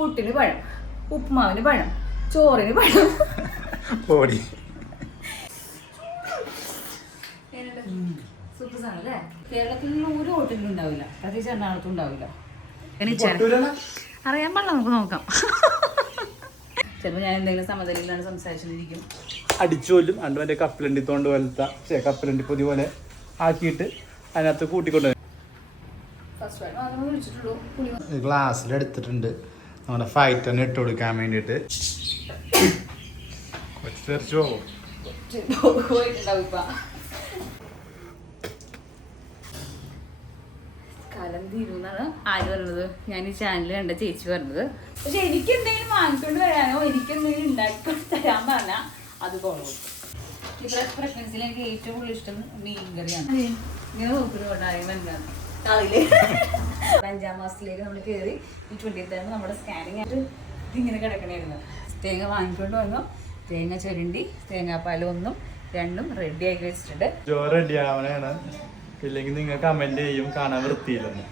പുട്ടിന് പഴം, ഉപ്പുമാവിന് പഴം, ചോറിന് പഴം. സൂപ്പർ സാധനല്ലേ? കേരളത്തിൽ ഒരു ഹോട്ടലിലും ഉണ്ടാവില്ല, പ്രത്യേകിച്ച് എറണാകുളത്തും ഉണ്ടാവില്ല. അറിയാൻ പാടില്ല, നമുക്ക് നോക്കാം. ചിലപ്പോൾ ഞാൻ എന്തെങ്കിലും സമതലയിലാണ് സംസാരിച്ചിരിക്കും. അടിച്ചോലും അണ്ട് മറ്റേ കപ്പലണ്ടി തോണ്ട് പോലത്തെ കപ്പലണ്ടി പൊതി പോലെ ആക്കിയിട്ട് അതിനകത്ത് കൂട്ടിക്കൊണ്ട് ഗ്ലാസ്സിലെടുത്തിട്ടുണ്ട് നമ്മുടെ ഫൈറ്ററിന് ഇട്ട് കൊടുക്കാൻ വേണ്ടിയിട്ട്. കാലം തീരുന്നാണ് ആര് പറഞ്ഞത്? ഞാൻ ഈ ചാനൽ കണ്ട ചേച്ചി പറഞ്ഞത്. പക്ഷെ എനിക്ക് എന്തെങ്കിലും വാങ്ങിക്കൊണ്ട് വരാനോ എനിക്ക് എന്തെങ്കിലും ഉണ്ടാക്കിക്കൊണ്ട് തരാൻ പറഞ്ഞാൽ അത് കുറവ്. ഇവിടെ പ്രഗ്നൻസിയിൽ എനിക്ക് ഏറ്റവും കൂടുതൽ ഇഷ്ടം മീൻകറിയാണ്. ഇങ്ങനെ നോക്കുന്നതുകൊണ്ടാണ് 5ാം മാസത്തിലേക്ക് നമ്മൾ കയറി. ഈ 20th നമ്മുടെ സ്കാനിങ് ആയിട്ട് ഇതിങ്ങനെ കിടക്കണായിരുന്നു. തേങ്ങ വാങ്ങിക്കൊണ്ട് വന്നു, തേങ്ങ ചുരണ്ടി തേങ്ങാപ്പാൽ 1ഉം 2ഉം റെഡി ആക്കി വെച്ചിട്ടുണ്ട്. റെഡി ആവണാണ്, ഇല്ലെങ്കിൽ നിങ്ങൾ കമന്റ് ചെയ്യും കാണാൻ വൃത്തിയില്ലെന്ന്.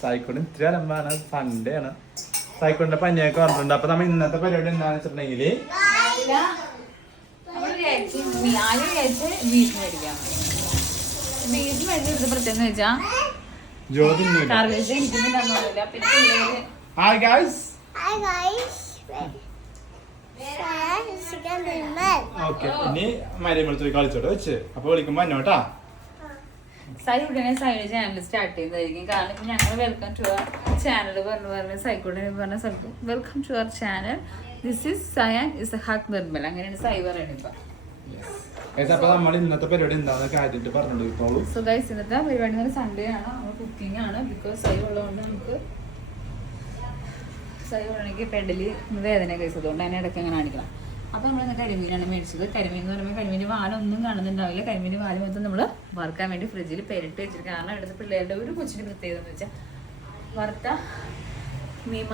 സായിക്കോണ്ട് ഇത്തിരി അലമ്പാണ്. സൺഡേ ആണ്, സായിക്കോണ്ടിന്റെ പനിയൊക്കെ പറഞ്ഞിട്ടുണ്ട്. അപ്പൊ നമ്മൾ ഇന്നത്തെ പരിപാടി എന്താണെന്ന് വെച്ചിട്ടുണ്ടെങ്കില് ബീഫ് മേടിക്കാം. ബീഫ് മേടിച്ചെടുത്ത പ്രത്യേകം വെച്ചാ എനിക്കുന്നില്ല. ഇനി മരിയമ്മ കളിച്ചോട്ടെ വെച്ച് അപ്പൊ വിളിക്കുമ്പോ എന്നോട്ടാ. സൈഡിനെ സൈഡ് ചാനൽ സ്റ്റാർട്ട് ചെയ്യുന്നതായിരിക്കും. കാരണം ഇപ്പൊ ഞങ്ങൾ വെൽക്കം ടു അവർ ചാനൽ പറഞ്ഞ സൈക്കോട്ടെ പറഞ്ഞ സ്ഥലത്ത് welcome to our channel, this is Sayan Ishaq Nirmal, അങ്ങനെയാണ് സൈ പറയുന്നത്. ഇപ്പൊ നമ്മൾ ഇന്നത്തെ പരിപാടി എന്താണെന്ന് കാര്യമായിട്ട് പറഞ്ഞോളൂ. സോ ഗൈസ്, ഇന്നത്തെ പരിപാടി സൺഡേ ആണ്, നമ്മൾ കുക്കിംഗ് ആണ്. ബിക്കോസ് സൈ ഉള്ളതുകൊണ്ട് നമുക്ക് സൈ ഉള്ളതെങ്കിൽ പെഡലി വേദന കഴിച്ചത് അതുകൊണ്ട് തന്നെ ഇടയ്ക്ക് അങ്ങനെ കാണിക്കണം. അപ്പോൾ നമ്മൾ ഇന്ന് കരിമീനാണ് മേടിച്ചത്. കരിമീൻ എന്ന് പറയുമ്പോൾ കരിമീൻ്റെ വാലൊന്നും കാണുന്നുണ്ടാവില്ല. കരിമീൻ്റെ വാല് മൊത്തം നമ്മൾ വറുക്കാൻ വേണ്ടി ഫ്രിഡ്ജിൽ പെരിട്ട് വെച്ചിട്ട്. കാരണം ഇവിടുത്തെ പിള്ളേരുടെ ഒരു കൊച്ചിൻ്റെ പ്രത്യേകത എന്ന് വെച്ചാൽ വറുത്ത മീൻ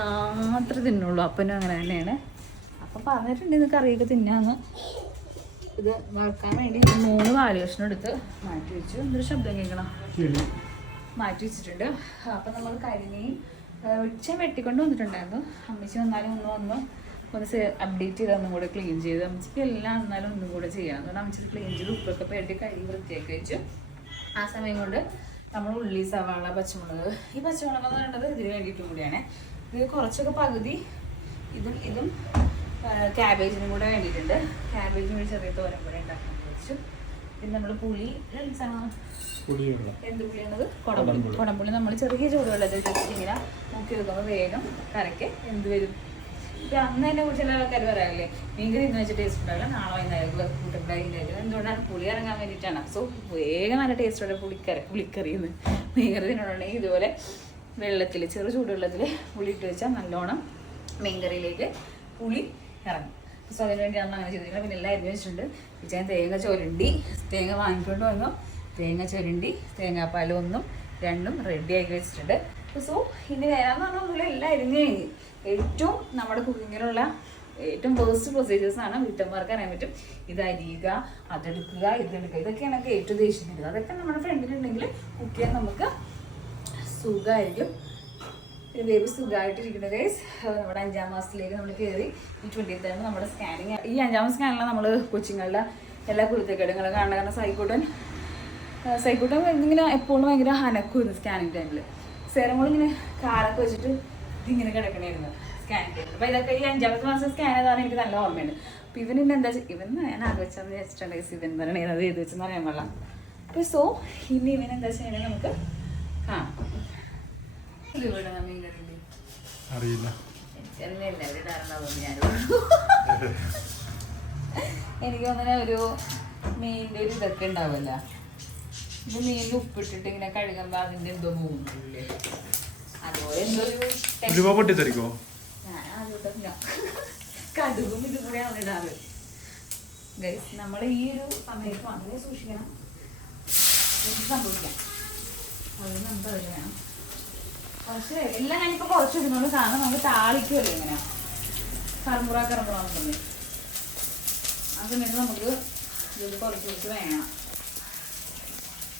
മാത്രമേ തിന്നുള്ളൂ. അപ്പനും അങ്ങനെ തന്നെയാണ്. അപ്പം പറഞ്ഞിട്ടുണ്ട് ഇന്ന് കറിയൊക്കെ തിന്നാന്ന്. ഇത് വറുക്കാൻ വേണ്ടി 3 വാല് കഷ്ണം എടുത്ത് മാറ്റി വെച്ചു. എന്തൊരു ശബ്ദം കേൾക്കണം, മാറ്റി വെച്ചിട്ടുണ്ട്. അപ്പം നമ്മൾ കരിമീൻ ഉച്ച വെട്ടിക്കൊണ്ട് വന്നിട്ടുണ്ടായിരുന്നു. അമ്മച്ചി വന്നാലും ഒന്ന് അപ്ഡേറ്റ് ചെയ്ത് ഒന്നും കൂടെ ക്ലീൻ ചെയ്ത്. അമ്മച്ചിക്ക് എല്ലാം എന്നാലും ഒന്നും കൂടെ ചെയ്യണം. അതുകൊണ്ട് അമ്മച്ചി ക്ലീൻ ചെയ്ത് ഉപ്പൊക്കെ പേട്ടി കഴുകി വൃത്തിയാക്കി വെച്ചു. ആ സമയം കൊണ്ട് നമ്മൾ ഉള്ളി, സവാള, പച്ചമുളക്. ഈ പച്ചമുളക് എന്ന് പറയുന്നത് ഇതിന് വേണ്ടിയിട്ടും കൂടിയാണ്. ഇത് കുറച്ചൊക്കെ പകുതി ഇതും ക്യാബേജിനും കൂടെ വേണ്ടിയിട്ടുണ്ട്. ക്യാബേജിന് വേണ്ടി ചെറിയ തോരൻ കൂടെ ഉണ്ടാക്കാൻ വെച്ചു. പിന്നെ നമ്മൾ പുളി എന്ത് പുളിയാണത്? കുടംപുളി നമ്മൾ ചെറിയ ചൂടുവെള്ളത്തിൽ ജസ്റ്റ് ഇങ്ങനെ നോക്കി വെക്കുമ്പോൾ വേഗം കരയ്ക്ക് എന്ത് വരും. ഇപ്പം അന്ന് തന്നെ ചില ആൾക്കാർ പറയാറില്ലേ മീൻകറി ഇന്ന് വെച്ച് ടേസ്റ്റ് ഉണ്ടാവില്ല, നാളെ വൈകുന്നേരം കൂട്ടുണ്ടായിരിക്കും. എന്തുകൊണ്ടാണ്? പുളി ഇറങ്ങാൻ വേണ്ടിയിട്ടാണ്. സോ വേഗം നല്ല ടേസ്റ്റോടെ പുളിക്കറിയുന്നു. മീൻകറി തിന്നണമെങ്കിൽ ഇതുപോലെ വെള്ളത്തിൽ ചെറു ചൂടുവെള്ളത്തിൽ പുളി ഇട്ട് വെച്ചാൽ നല്ലോണം മീൻകറിയിലേക്ക് പുളി ഇറങ്ങും. സോ അതിന് വേണ്ടിയാണ് അങ്ങനെ ചെയ്തിരിക്കുന്നത്. പിന്നെ എല്ലാം അരിഞ്ഞ് വെച്ചിട്ടുണ്ട്. ഞാൻ തേങ്ങ ചുരണ്ടി തേങ്ങ വാങ്ങിക്കൊണ്ട് വന്നു. തേങ്ങ ചുരണ്ടി തേങ്ങാപ്പാൽ 1ഉം 2ഉം റെഡി ആക്കി വെച്ചിട്ടുണ്ട്. സോ ഇനി വരാമെന്ന് പറഞ്ഞാൽ നമ്മൾ എല്ലാം അരിഞ്ഞ് കഴിഞ്ഞ് ഏറ്റവും നമ്മുടെ കുക്കിങ്ങിലുള്ള ഏറ്റവും ഫസ്റ്റ് പ്രൊസീജിയേഴ്സാണ് വീട്ടമ്മമാർക്ക് അറിയാൻ പറ്റും. ഇത് അരിയുക, അതെടുക്കുക, ഇതെടുക്കുക, ഇതൊക്കെയാണ് നമുക്ക് ഏറ്റവും ദേഷ്യം. അതൊക്കെ നമ്മുടെ ഫ്രണ്ടിലുണ്ടെങ്കിൽ കുക്ക് ചെയ്യാൻ നമുക്ക് സുഖമായിരിക്കും. Baby സുഖമായിട്ടിരിക്കുന്നത് guys. നമ്മുടെ 5ാം മാസത്തിലേക്ക് നമ്മൾ കയറി. ഈ 20th നമ്മുടെ സ്കാനിങ്. ഈ 5ാം സ്കാനിലാണ് നമ്മൾ കൊച്ചുങ്ങളുടെ എല്ലാ കുരുത്തക്കേടുകളും കാണുന്നത്. കാരണം സൈക്കോട്ടൻ ഇങ്ങനെ എപ്പോഴും ഭയങ്കര ഹനക്കുമായിരുന്നു സ്കാനിങ് ടൈമിൽ. സെറമോൾ ഇങ്ങനെ കാലൊക്കെ വെച്ചിട്ട് ഇതിങ്ങനെ കിടക്കണമായിരുന്നു സ്കാനിങ് ടൈമിൽ. അപ്പോൾ ഇതൊക്കെ ഈ 5ാമത്തെ മാസം സ്കാൻ ചെയ്താണ് എനിക്ക് നല്ല ഓർമ്മയുണ്ട്. അപ്പോൾ ഇവൻ എന്താ ഞാൻ ആലോചിച്ചെന്ന് വെച്ചിട്ടുണ്ട് ഇവൻ പറയണത് അത് ചെയ്ത് വെച്ചെന്ന് അറിയാൻ പാടില്ല. അപ്പോൾ സോ ഇനി ഇവൻ എന്താ ചെയ്യണമെങ്കിൽ നമുക്ക് കാണാം. അറിയില്ല, എനിക്ക് തോന്നുന്ന ഒരു മീനിൻ്റെ ഒരു ഇതൊക്കെ ഉണ്ടാവുമല്ലോ. ഇത് മീനിൽ ഉപ്പിട്ടിട്ട് ഇങ്ങനെ കഴുകുമ്പോൾ അതിൻ്റെ എന്തോ പോകുന്നില്ലേ, അതുപോലെ എന്തോ ഒരു ഞാൻ ആദ്യമായിട്ടില്ല. കടുകും ഇത് കൂടെയാണ് ഇടാറ് ഗൈസ്. നമ്മൾ ഈ ഒരു സമയത്ത് വളരെ സൂക്ഷിക്കണം, സംഭവിക്കാം. അത് നമുക്ക് അതിൽ വേണം കുറച്ച്. എല്ലാം ഞാനിപ്പോൾ കുറച്ച് ഇടുന്നുള്ളൂ, കാരണം നമുക്ക് താളിക്കുമല്ലോ ഇങ്ങനെ കറുമുറ കറുമുറ. ആ സമയത്ത് നമുക്ക് ഇത് കുറച്ച് വേണം.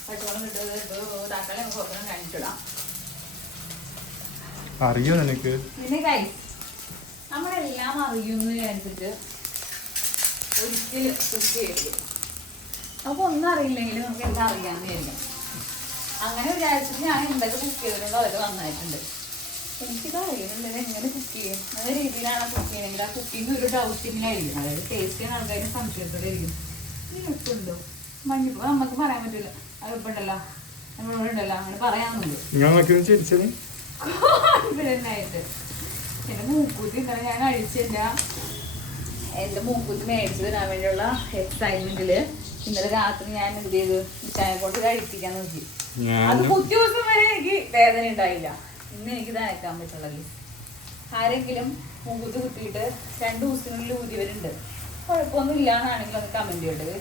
പച്ചമുളക് ഇട്ട് തക്കാളി നമുക്ക് കുറച്ചൊന്നും കഴിഞ്ഞിട്ടിടാം. അറിയോ നിനക്ക്? പിന്നെ ഗൈസ് നമ്മളെല്ലാം അറിയുമെന്ന് വിചാരിച്ചിട്ട് ഒരിക്കലും കുക്ക് ചെയ്യരുത്. അപ്പോൾ ഒന്നും അറിയില്ലെങ്കിൽ നമുക്ക് എല്ലാം അറിയാമെന്ന് വിചാരിക്കാം. അങ്ങനെ വിചാരിച്ചിട്ട് ഞാൻ എന്തൊക്കെ കുക്ക് ചെയ്തിട്ടുണ്ടോ അതൊക്കെ നന്നായിട്ടുണ്ട്. എനിക്കിത് അറിയുന്നുണ്ട് എങ്ങനെ കുക്ക് ചെയ്യും, നല്ല രീതിയിലാണ് കുക്ക് ചെയ്യണമെങ്കിൽ ആ കുക്കിംഗ് ഒരു ഡൗട്ടിങ്ങിനായിരിക്കും. അതായത് ടേസ്റ്റ് ചെയ്യുന്ന ആൾക്കാരും സംശയത്തോടെ ഇരിക്കും. ഇനി ഉപ്പുണ്ടോ മഞ്ഞപ്പോൾ നമുക്ക് പറയാൻ പറ്റില്ല. അത് ഉപ്പുണ്ടല്ലോ നമ്മളോടുണ്ടല്ലോ അങ്ങനെ പറയാമെന്നുണ്ട് കോൺഫിഡൻ്റായിട്ട്. എൻ്റെ മൂക്കൂത്തി ഇന്നലെ ഞാൻ കഴിച്ചില്ല. എൻ്റെ മൂക്കൂത്തി മേടിച്ച് തരാൻ വേണ്ടിയുള്ള എക്സൈറ്റ്മെന്റിൽ ഇന്നലെ രാത്രി ഞാൻ എന്ത് ചെയ്തു, ചായ കൊണ്ട് കഴിപ്പിക്കാൻ നോക്കി. അത് കുത്തി ദിവസം വരെ എനിക്ക് വേദന ഉണ്ടായില്ല. ഇന്ന് എനിക്ക് നനക്കാൻ പറ്റുള്ളൂ. ആരെങ്കിലും മൂക്കുത്തി കുത്തിയിട്ട് 2 ദിവസത്തിനുള്ളിൽ ഊരിവരുന്നുണ്ട്, കുഴപ്പമൊന്നും ഇല്ലാന്നാണെങ്കിൽ അത് കമന്റ് ചെയ്തത്.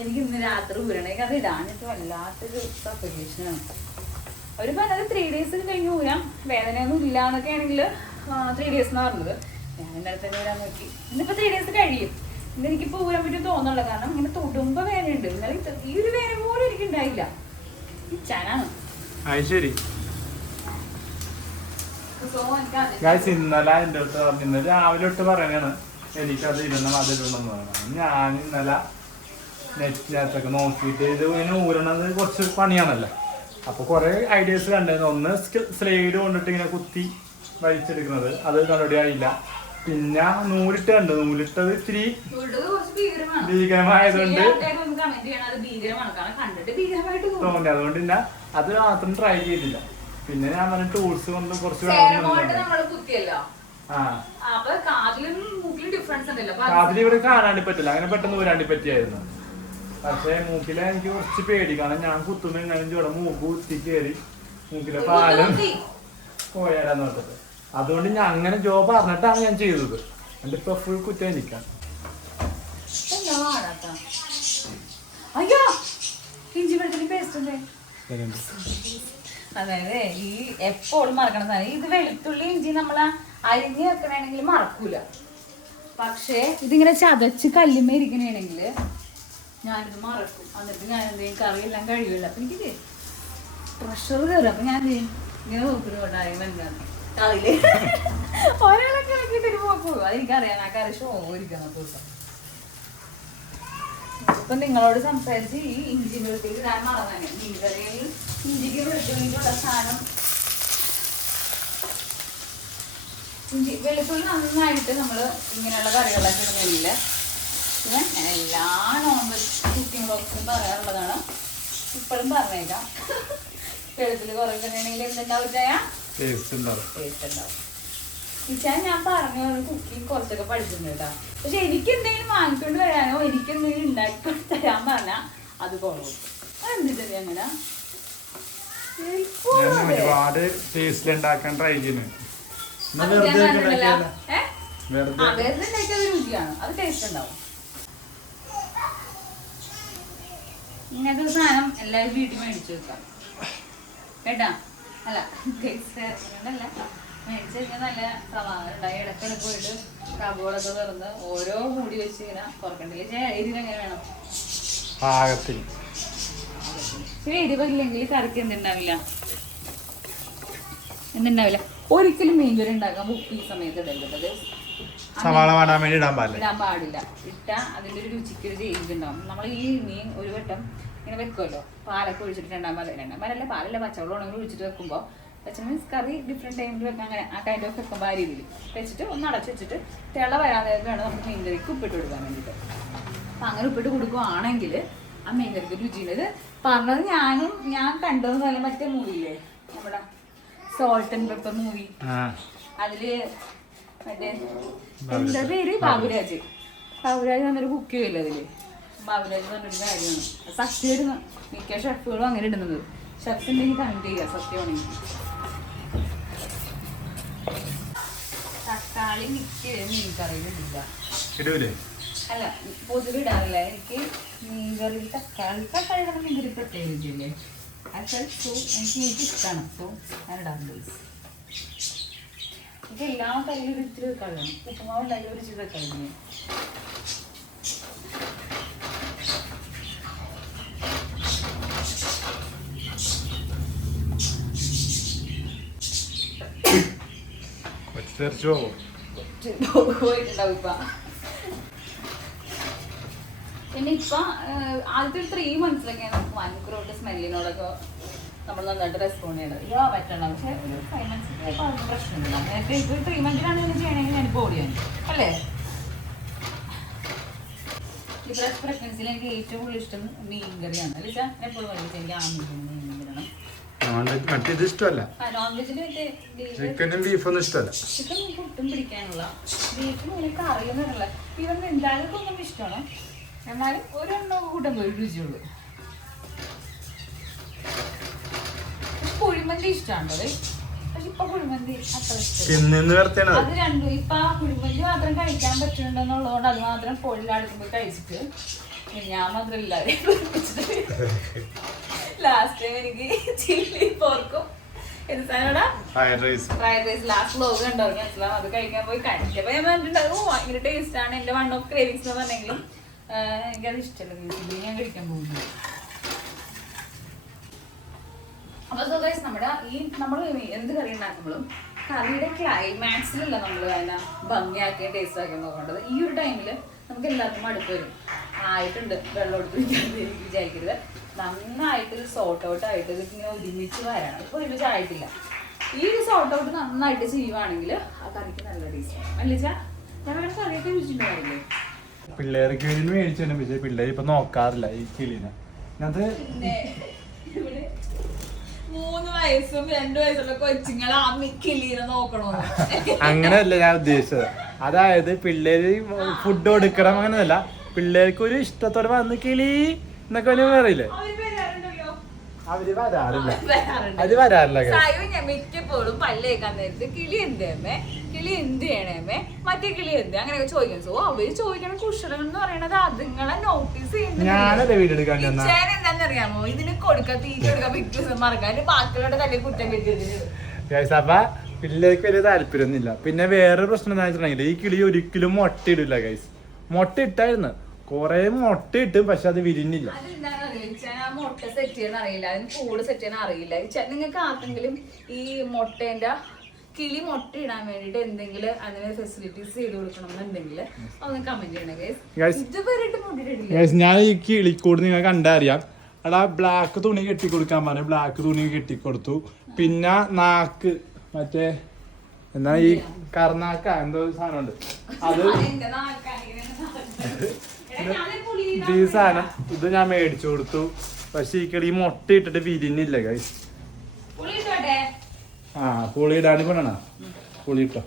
എനിക്ക് ഇന്ന് രാത്രി ഊരണേ. അത് ഇടാനിട്ട് വല്ലാത്തൊരു സഫിക്കേഷനാണ്. അവർ പറഞ്ഞത് 3 days കഴിഞ്ഞ് ഊരാം, വേദനയൊന്നും ഇല്ല എന്നൊക്കെ ആണെങ്കിൽ 3 days എന്നാണ് പറഞ്ഞത്. ഞാൻ എൻ്റെ അടുത്ത് തന്നെ വരാൻ നോക്കി. ഇന്നിപ്പോൾ 3 days കഴിയും. ഇന്ന് എനിക്കിപ്പോൾ ഊരാൻ പറ്റും തോന്നുന്നില്ല. കാരണം ഇങ്ങനെ തൊടുമ്പോൾ വേദനയുണ്ട്. ഇന്നലെ ഈ ഒരു വേദന പോലും എനിക്ക് ഉണ്ടായില്ല. ഈ ചാനാണ്. ശരി ഇന്നലെ എൻ്റെ അടുത്ത് പറഞ്ഞു, ഇന്നലെ രാവിലെ തൊട്ട് പറയണാണ് എനിക്കത് ഇടണം അതിടണം എന്ന് പറയണം. ഞാൻ ഇന്നലെ നെറ്റിനകത്തൊക്കെ നോക്കിയിട്ട് ഇത് ഇങ്ങനെ ഊരണത് കുറച്ച് പണിയാണല്ലോ. അപ്പൊ കുറെ ഐഡിയാസ് കണ്ടായിരുന്നു. ഒന്ന് സ്ലൈഡ് കൊണ്ടിട്ട് ഇങ്ങനെ കുത്തി വലിച്ചെടുക്കുന്നത്, അത് റെഡി ആയില്ല. പിന്നെ നൂലിട്ട് കണ്ടു, നൂലിട്ടത് ഇത്തിരി ഭീകരമായതുകൊണ്ട് തോന്നി. അതുകൊണ്ട് പിന്നെ അത് മാത്രം ട്രൈ ചെയ്തില്ല. പിന്നെ ഞാൻ പറഞ്ഞ ടൂൾസ് കൊണ്ട് കുറച്ച് കാതിൽ ഇവിടെ കാണാണ്ടി പറ്റില്ല, അങ്ങനെ പെട്ടെന്ന് ഊരാണ്ടി പറ്റിയായിരുന്നു. പക്ഷെ മൂക്കിലെ എനിക്ക് കുറച്ച് പേടി, കാരണം ഞാൻ കുത്തുമ്പോ എങ്ങനെ ചൂടെ മൂക്ക് കുത്തി കയറി മൂക്കിലെ പാലും പോയാലെന്ന് പറഞ്ഞത്. അതുകൊണ്ട് ഞാൻ അങ്ങനെ ജോബ് പറഞ്ഞിട്ടാണ് ഞാൻ ചെയ്തത്. എന്റെ ഇപ്പൊ ഫുൾ കുറ്റം നിൽക്കാം. അതായത് ഈ എപ്പോഴും മറക്കണം. ഇത് വെളുത്തുള്ളി ഇഞ്ചി നമ്മള് അരിഞ്ഞ് വെക്കണമെങ്കിൽ മറക്കൂല. പക്ഷേ ഇതിങ്ങനെ ചതച്ച് കല്ലുമ്മ ഇരിക്കണെങ്കിൽ ഞാനിത് മറക്കും. എന്നിട്ട് ഞാൻ എന്തെങ്കിലും കറിയെല്ലാം കഴിയില്ല. അപ്പൊ എനിക്ക് പ്രഷർ കയറും. അപ്പൊ ഞാൻ ഇങ്ങനെ നോക്കുന്നോണ്ടായി മനസ്സിലാക്കി കറിയില് ഒരാളൊക്കെ ഇറക്കിയിട്ടൊരു പോക്കു. അതെനിക്കറിയാം. ആ കറി ഷോ ഇരിക്കണം ദിവസം. ഇപ്പൊ നിങ്ങളോട് സംസാരിച്ച് ഈ ഇഞ്ചി വെളുത്തുള്ളി ഇടാൻ മറന്നു. മീൻകറിയിൽ ഇഞ്ചിക്ക് വെളുത്തുള്ളിക്കുള്ള സാധനം ഇഞ്ചി വെളുത്തുള്ളി നന്നായിട്ട് നമ്മൾ ഇങ്ങനെയുള്ള കറികളൊക്കെ ഇടുന്നില്ല. പിന്നെ ഞാൻ എല്ലാ നോൺ വെജ് കുക്കിംഗ് ബോക്സും പറയാറുള്ളതാണ്. ഇപ്പോഴും പറഞ്ഞേക്കാം. വെളുത്തുള്ളി കുറേ ഉണ്ടെങ്കിൽ എന്തുണ്ടാവും ചായ ടേസ്റ്റ് ഉണ്ടാവും. ഇച്ചാൻ ഞാൻ പറഞ്ഞ കുക്കിംഗ് കുറച്ചൊക്കെ പഠിച്ചിട്ടുണ്ട് കേട്ടോ. പക്ഷെ എനിക്ക് എന്തെങ്കിലും വാങ്ങിക്കൊണ്ട് വരാനോ എനിക്ക് എന്തെങ്കിലും ഉണ്ടാക്കി തരാൻ പറഞ്ഞാൽ അത് കുറവ്. അതെന്തിട്ടല്ലേ അങ്ങനെ ഒരുപാട് ടേസ്റ്റിൽ ഉണ്ടാക്കാൻ ട്രൈ ചെയ്യുന്നത്. വെറുതെ ഉണ്ടാക്കിയത് രുചിയാണ്, അത് ടേസ്റ്റ് ഉണ്ടാവും. ഇങ്ങനത്തെ ഒരു സാധനം എല്ലാവരും വീട്ടിൽ മേടിച്ചു വെക്കാം കേട്ടാ. അല്ല അല്ല മേടിച്ചു കഴിഞ്ഞാൽ നല്ല സമാധാനം ഉണ്ടായി. ഇടയ്ക്കിടയ്ക്ക് പോയിട്ട് കബോർഡൊക്കെ തുറന്ന് ഓരോ മൂടി വെച്ച് ഇങ്ങനെ തുറക്കണ്ടില്ല. എരിവിനെങ്ങനെ വേണം പാകത്തിൽ. എരിവില്ലെങ്കിൽ കറിക്ക് എന്തുണ്ടാവില്ല. ഒരിക്കലും മീൻകറി ഉണ്ടാക്കാൻ ഉപ്പ് ഈ സമയത്ത് ഇടരുത്. സവാള വാടാൻ വേണ്ടി ഇടാൻ പാടില്ല. ഇട്ടാ അതിന്റെ ഒരു രുചിക്ക് ഒരു ചേഞ്ച് ഉണ്ടാവും. നമ്മൾ ഈ മീൻ ഒരു വട്ടം ഇങ്ങനെ വെക്കുമല്ലോ, പാലൊക്കെ ഒഴിച്ചിട്ട് രണ്ടാം പാലല്ല പച്ചവെള്ളം ഉണ്ടെങ്കിൽ ഒഴിച്ചിട്ട് വെക്കുമ്പോൾ പച്ച മീൻസ് കറി ഡിഫറെൻറ്റ് ടൈമിൽ വെക്കാൻ, അങ്ങനെ ആ കൈൻഡ് ഓഫ് വെക്കുമ്പോൾ ആ രീതിയിൽ വെച്ചിട്ട് ഒന്ന് അടച്ചു വെച്ചിട്ട് തിള വരാതെ വേണം നമുക്ക് മീൻകറിക്ക് ഉപ്പിട്ട് കൊടുക്കാൻ വേണ്ടിയിട്ട്. അപ്പം അങ്ങനെ ഉപ്പിട്ട് കൊടുക്കുവാണെങ്കിൽ ആ മീൻകറിക്ക് രുചിയുണ്ട്. ഇത് പറഞ്ഞത് ഞാൻ കണ്ടതെന്നല്ല മറ്റേ മൂവിയില്ലേ നമ്മുടെ സോൾട്ട് ആൻഡ് പെപ്പർ മൂവി, അതില് മറ്റേ എന്താ പേര് ബാബുരാജ് എന്നൊരു കുക്ക് ചെയ്യില്ല അതില്. ബാബുരാജ് എന്ന് പറഞ്ഞൊരു കാര്യമാണ്. സത്യമായിരുന്നു. മിക്ക ഷെഫുകളും അങ്ങനെ ഇടുന്നത്. ഷെഫ് ഉണ്ടെങ്കിൽ കമന്റ് ചെയ്യുക സത്യമാണെങ്കിൽ. തക്കാളി മിക്ക മീൻകറിയിലില്ല. അല്ല പൊതുവെ ഇടാറില്ല. എനിക്ക് മീൻകറിയിൽ തക്കാളി ഇടുന്ന മീൻകറി പ്രത്യേകിച്ചില്ലേ. സോ എനിക്ക് ഇഷ്ടമാണ്. സോ ഞാൻ ഇടാറുണ്ട്. എനിക്ക് എല്ലാ കറിയിലും ഒരു ഇത്തിരി വെക്കാറുണ്ട്. ഉപ്പുമാവ് ഉണ്ടാക്കി ഒരു ഇച്ചിരി വെക്കാറുണ്ട്. തെറിച്ചു പോകും. പോയിട്ടുണ്ടാവും ഇപ്പൊ. പിന്നെ ഇപ്പൊ ആദ്യത്തെ 3 monthsലൊക്കെയാണ് നമുക്ക് ഭയങ്കരമായിട്ട് സ്മെല്ലിനോടൊക്കെ നമ്മൾ നന്നായിട്ട് റെസ്പോണ്ട് ചെയ്യണത്. പറ്റണം. പക്ഷെ ഒരു 5 months പ്രശ്നമില്ല. നേരത്തെ ഇപ്പൊ 3 monthsലാണ് ഞാൻ ചെയ്യണമെങ്കിൽ ഞാനിപ്പോൾ ഓടിയാണ് അല്ലേ. ഈ പ്രഗ്നൻസിയിൽ എനിക്ക് ഏറ്റവും കൂടുതൽ ഇഷ്ടം മീൻ കറിയാണ്. അല്ലെ ഞാൻ എപ്പോഴും എനിക്ക് ആ മീൻ കറിയാണ്. മറ്റേത് ഇഷ്ടമല്ല. നോൺ വെജിൽ ചിക്കനും ബീഫൊന്നും ഇഷ്ടമല്ല. ചിക്കൻ എനിക്ക് ഒട്ടും പിടിക്കാനുള്ള. ബീഫിന് എനിക്ക് അറിയുന്നില്ല. ഇവൻ എന്തായാലും ഒന്നും ഇഷ്ടമാണ്. എന്നാലും ഒരെണ്ണം കൂട്ടം പോയി രുചിയുള്ളൂ. കുഴിമന്തി ഇഷ്ടമാണോ? പക്ഷെ ഇപ്പൊ കുഴിമന്തി അത്ര ഇഷ്ടം. അത് രണ്ടും ഇപ്പൊ ആ കുഴിമന്തി മാത്രം കഴിക്കാൻ പറ്റുന്നുണ്ടെന്നുള്ളതുകൊണ്ട് അത് മാത്രം പൊള്ളിലടുക്കുമ്പോൾ കഴിച്ചിട്ട് ഞാൻ മാത്രം എല്ലാവരെയും ലാസ്റ്റ് ടൈം എനിക്ക് ചില്ലി പോർക്കും ഫ്രൈഡ് റൈസ് ലാസ്റ്റ് വ്ലോഗ് ഉണ്ടാവും. മനസ്സിലാവും. അത് കഴിക്കാൻ പോയി കഴിച്ചപ്പോ ഞാൻ പറഞ്ഞിട്ടുണ്ടാവും ഭയങ്കര ടേസ്റ്റ് ആണ്. എന്റെ 1 of cravings എന്ന് പറഞ്ഞെങ്കിലും എനിക്കത് ഇഷ്ടമല്ല. ഞാൻ കഴിക്കാൻ പോകുന്നു. അപ്പൊ ഗൈസ് നമ്മുടെ നമ്മൾ എന്ത് കറി ഉണ്ടാക്കുമ്പോഴും കറിയുടെ ക്ലൈമാക്സിലല്ല നമ്മൾ അതിനെ ഭംഗിയാക്കിയും ടേസ്റ്റ് ആക്കിയും നോക്കേണ്ടത്. ഈ ഒരു ടൈമിൽ നമുക്ക് എല്ലാവർക്കും അടുപ്പ് വരും. ആയിട്ടുണ്ട് വെള്ളം എടുത്ത് വിചാരിക്കരുത്. നന്നായിട്ട് സോർട്ട് ഔട്ട് ആയിട്ട് ഇതിങ്ങനെ ഒരുമിച്ച് വരണം. ഇപ്പൊ ഒരുമിച്ച് ആയിട്ടില്ല. ഈ ഒരു സോർട്ട് ഔട്ട് നന്നായിട്ട് ചെയ്യുവാണെങ്കിൽ ആ കറിക്ക് നല്ല ടേസ്റ്റ് ആണ്. അല്ലേച്ചാ ഞങ്ങളുടെ കറിയൊക്കെ രുചിണ്ടാവില്ലേ. പിള്ളേർക്ക് വേണ്ടി മേടിച്ചു. പക്ഷേ പിള്ളേർ ഇപ്പൊ നോക്കാറില്ല ഈ കിളിനെ. അത് 3 വയസ്സും 2 വയസ്സുള്ള കൊച്ചുങ്ങളെ ആ കിളീനെ നോക്കണോ? അങ്ങനെയല്ല ഞാൻ ഉദ്ദേശിച്ചത്. അതായത് പിള്ളേര് ഫുഡ് കൊടുക്കണം അങ്ങനെയല്ല. പിള്ളേർക്ക് ഒരു ഇഷ്ടത്തോടെ വന്ന് കിളി എന്നൊക്കെ പറയില്ലേ. അവര് വരാറില്ല. അത് വരാറില്ല. മിക്കപ്പോഴും പല്ലേക്കാൻ നേരത്ത് കിളി എന്തേമ്മേ, കിളി എന്ത് ചെയ്യണേമ്മേ, മറ്റേ കിളി എന്ത് അങ്ങനെയൊക്കെ ചോദിക്കും. സോ അവര് ചോദിക്കണ കുഷണം എന്ന് പറയണത് അതുങ്ങളെ നോട്ടീസ് ചെയ്യുന്നത് എന്താണെന്നറിയാമോ? ഇതിന് കൊടുക്കാം, തീറ്റ കൊടുക്കാം, പിറ്റേ മറക്കാൻ ബാക്കിയുള്ള തല്ലേ കുറ്റം കിട്ടിയത്. അപ്പൊ പിള്ളേർക്ക് വലിയ താല്പര്യമൊന്നുമില്ല. പിന്നെ വേറൊരു പ്രശ്നം എന്താ വെച്ചിട്ടുണ്ടെങ്കിൽ ഈ കിളി ഒരിക്കലും മുട്ട ഇടില്ല ഗൈസ്. മുട്ട ഇട്ടായിരുന്നു, കൊറേ മുട്ട ഇട്ടും പക്ഷെ അത് വിരിഞ്ഞില്ല. മുട്ട സെറ്റ് ചെയ്യാൻ അറിയില്ല, അതിന് കൂട് സെറ്റ് ചെയ്യാൻ അറിയില്ല. നിങ്ങൾക്ക് ആർക്കെങ്കിലും ഈ മുട്ടേന്റെ കിളി മുട്ട ഇടാൻ വേണ്ടിട്ട് എന്തെങ്കിലും അതിന് ഫെസിലിറ്റീസ് ചെയ്ത് കൊടുക്കണം എന്നുണ്ടെങ്കിൽ ഒന്ന് കമന്റ് ചെയ്യണേ ഗൈസ്. ഇതുവരെയായിട്ട് മുട്ടിട്ടില്ല. ഞാൻ ഈ കിളിക്കൂട് നിങ്ങൾ കണ്ടറിയാം. അവിടെ ബ്ലാക്ക് തുണി കെട്ടിക്കൊടുക്കാൻ പറഞ്ഞു. ബ്ലാക്ക് തുണി കെട്ടിക്കൊടുത്തു. പിന്നെ നാക്ക് മറ്റേ എന്നാ ഈ കർണാക്ക എന്തോ സാധനം ഉണ്ട്, അത് ഈ സാധനം ഇത് ഞാൻ മേടിച്ചു കൊടുത്തു. പക്ഷെ ഈ കിളി മുട്ട ഇട്ടിട്ട് വിരിഞ്ഞില്ല ഗൈസ്. പുളി ഇടാൻ പോണ പുളി ഇട്ടോ.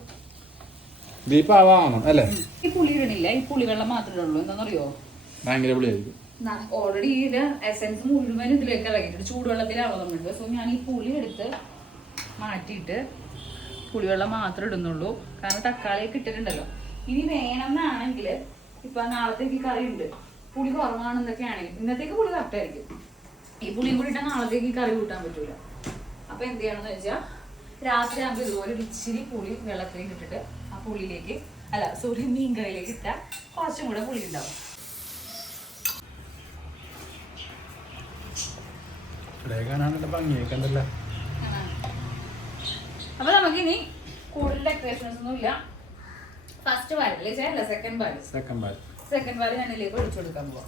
ബീഫ് ആവാണം അല്ലേ? ഈ പുളി ഇടണില്ല, ഈ പുളിവെള്ളം മാത്രമേ ഉള്ളൂ. എന്താണെന്നറിയോ? ഭയങ്കര പുളിയായിരിക്കും. ഓൾറെഡി ഈ എസൻസ് മുഴുവൻ ഇതിലേക്ക് ഇറങ്ങിയിട്ടുണ്ട്. ചൂടുവെള്ളത്തിലാണോ നമ്മളുണ്ട്. സോ ഞാൻ ഈ പുളി എടുത്ത് മാറ്റിയിട്ട് പുളിവെള്ളം മാത്രമേ ഇടുന്നുള്ളൂ. കാരണം തക്കാളിയൊക്കെ ഇട്ടിട്ടുണ്ടല്ലോ. ഇനി വേണമെന്നാണെങ്കിൽ ഇപ്പൊ നാളത്തേക്ക് കറി ഉണ്ട്, പുളി കുറവാണെന്നൊക്കെ ആണെങ്കിൽ ഇന്നത്തേക്ക് പുളി കറക്റ്റായിരിക്കും. ഈ പുളിയും കൂടി ഇട്ടാൽ നാളത്തേക്ക് ഈ കറി കൂട്ടാൻ പറ്റൂല. അപ്പൊ എന്ത് ചെയ്യണമെന്ന് വെച്ചാൽ രാത്രി ആകുമ്പോൾ ഇതുപോലെ ഒരു ഇച്ചിരി പുളി വെള്ളത്തിലേക്ക് ഇട്ടിട്ട് ആ പുളിയിലേക്ക് മീൻ കറിയിലേക്ക് ഇട്ടാൽ കുറച്ചും കൂടെ പുളി ഉണ്ടാവും. അപ്പൊ നമുക്കിനി കൂടുതൽ ഡെക്കറേഷൻസ് ഒന്നും ഇല്ല. ഫസ്റ്റ് പാലല്ലേ ചേട്ടല്ല, സെക്കൻഡ് പാല് ഞാൻ ഇതിലേക്ക് ഒഴിച്ചു കൊടുക്കാൻ പോവാം.